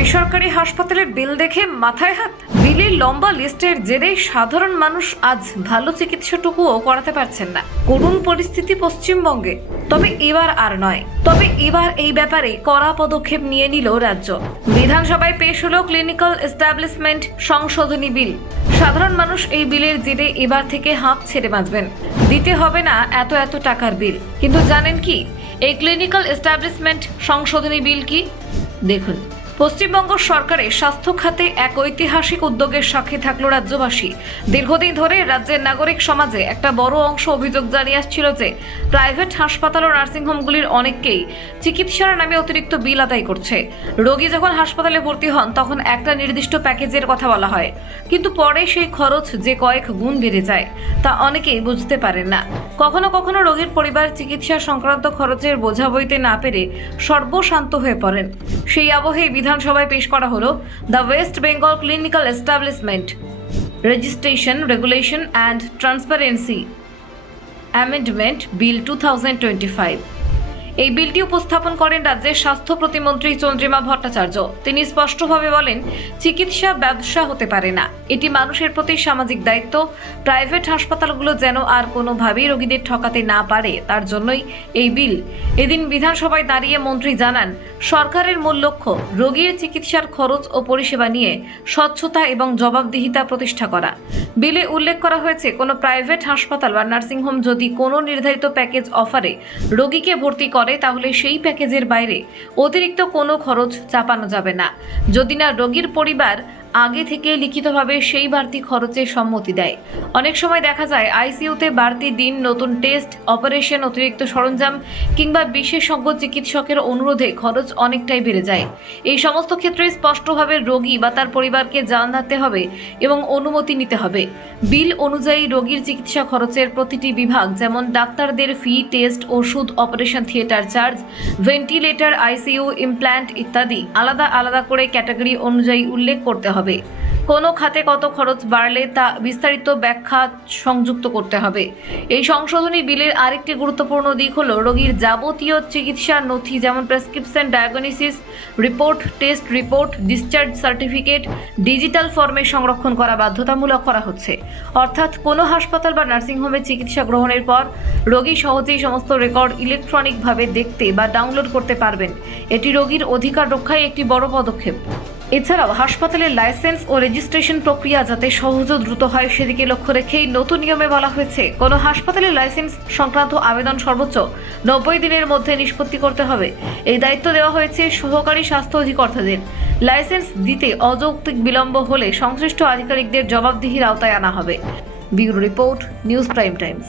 বেসরকারি হাসপাতালের বিল দেখে মাথায় হাত। বিলের লম্বা লিস্টের জেরে সাধারণ মানুষ আজ ভালো চিকিৎসাটুকুও করাতে পারছেন না। করুণ পরিস্থিতি পশ্চিমবঙ্গে। তবে এবার আর নয়। এবার এই ব্যাপারে কড়া পদক্ষেপ নিয়ে নিল রাজ্য। বিধানসভায় পেশ হলো ক্লিনিক্যাল এস্টাবলিশমেন্ট সংশোধনী বিল। সাধারণ মানুষ এই বিলের জেরে এবার থেকে হাঁপ ছেড়ে বাঁচবেন। দিতে হবে না এত এত টাকার বিল। কিন্তু জানেন কি এই ক্লিনিক্যাল এস্টাবলিশমেন্ট সংশোধনী বিল কি? দেখুন, পশ্চিমবঙ্গ সরকারের স্বাস্থ্য খাতে এক ঐতিহাসিক উদ্যোগের সাক্ষী থাকলো রাজ্যবাসী। দীর্ঘদিন ধরে রাজ্যের নাগরিক সমাজে একটা বড় অংশ অভিযোগ জানিয়ে আসছিল যে প্রাইভেট হাসপাতাল ও নার্সিংহোমগুলির অনেককেই চিকিৎসার নামে অতিরিক্ত বিল আদায় করছে। রোগী যখন হাসপাতালে ভর্তি হন তখন একটা নির্দিষ্ট প্যাকেজের কথা বলা হয়, কিন্তু পরে সেই খরচ যে কয়েক গুণ বেড়ে যায় তা অনেকেই বুঝতে পারেন না। কখনো কখনো রোগীর পরিবার চিকিৎসা সংক্রান্ত খরচের বোঝা বইতে না পেরে সর্বশান্ত হয়ে পড়েন। সেই আবহে বিধানসভায় পেশ করা হলো the West Bengal clinical establishment registration regulation and transparency amendment bill 2025। এই বিলটি উপস্থাপন করেন রাজ্যের স্বাস্থ্য প্রতিমন্ত্রী চন্দ্রিমা ভট্টাচার্য। তিনি স্পষ্টভাবে বলেন, চিকিৎসা ব্যবসা হতে পারে না, এটি মানুষের প্রতি সামাজিক দায়িত্ব। প্রাইভেট হাসপাতালগুলো যেন আর কোনোভাবেই রোগীদের ঠকাতে না পারে, তার জন্যই এই বিল। এদিন বিধানসভায় দাঁড়িয়ে মন্ত্রী জানান, সরকারের মূল লক্ষ্য রোগীর চিকিৎসার খরচ ও পরিষেবা নিয়ে স্বচ্ছতা এবং জবাবদিহিতা প্রতিষ্ঠা করা। বিলে উল্লেখ করা হয়েছে, কোনো প্রাইভেট হাসপাতাল বা নার্সিংহোম যদি কোনো নির্ধারিত প্যাকেজ অফারে রোগীকে ভর্তি করে তাহলে সেই প্যাকেজের বাইরে অতিরিক্ত কোনো খরচ চাপানো যাবে না, যদি না রোগীর পরিবার আগে থেকে লিখিতভাবে সেই বাড়তি খরচে সম্মতি দেয়। অনেক সময় দেখা যায় আইসিইউতে বাড়তি দিন, নতুন টেস্ট, অপারেশন, অতিরিক্ত সরঞ্জাম কিংবা বিশেষজ্ঞ চিকিৎসকের অনুরোধে খরচ অনেকটাই বেড়ে যায়। এই সমস্ত ক্ষেত্রে স্পষ্টভাবে রোগী বা তার পরিবারকে জানাতে হবে এবং অনুমতি নিতে হবে। বিল অনুযায়ী রোগীর চিকিৎসা খরচের প্রতিটি বিভাগ, যেমন ডাক্তারদের ফি, টেস্ট, ওষুধ, operation theatre charge, ventilator, ICU, implant ইত্যাদি আলাদা আলাদা করে ক্যাটাগরি অনুযায়ী উল্লেখ করতে হবে। কোন খাতে কত খরচ বাড়লে তা বিস্তারিত ব্যাখ্যা সংযুক্ত করতে হবে। এই সংশোধনী বিলের আরেকটি গুরুত্বপূর্ণ দিক হলো রোগীর যাবতীয় চিকিৎসার নথি, যেমন prescription, diagnosis report, test report, discharge certificate digital ফর্মে সংরক্ষণ করা বাধ্যতামূলক করা হচ্ছে। অর্থাৎ কোনো হাসপাতাল বা নার্সিংহোমে চিকিৎসা গ্রহণের পর রোগী সহজেই সমস্ত রেকর্ড ইলেকট্রনিকভাবে দেখতে বা ডাউনলোড করতে পারবেন। এটি রোগীর অধিকার রক্ষায় একটি বড় পদক্ষেপ। এছাড়াও হাসপাতালের লাইসেন্স ও রেজিস্ট্রেশন প্রক্রিয়া যাতে সহজ ও দ্রুত হয় সেদিকে লক্ষ্য রেখেই নতুন নিয়মে বলা হয়েছে, কোনো হাসপাতালের লাইসেন্স সংক্রান্ত আবেদন সর্বোচ্চ 90 দিনের মধ্যে নিষ্পত্তি করতে হবে। এই দায়িত্ব দেওয়া হয়েছে সহকারী স্বাস্থ্য অধিকর্তাদের। লাইসেন্স দিতে অযৌক্তিক বিলম্ব হলে সংশ্লিষ্ট আধিকারিকদের জবাবদিহির আওতায় আনা হবে। Bureau report, news prime Times.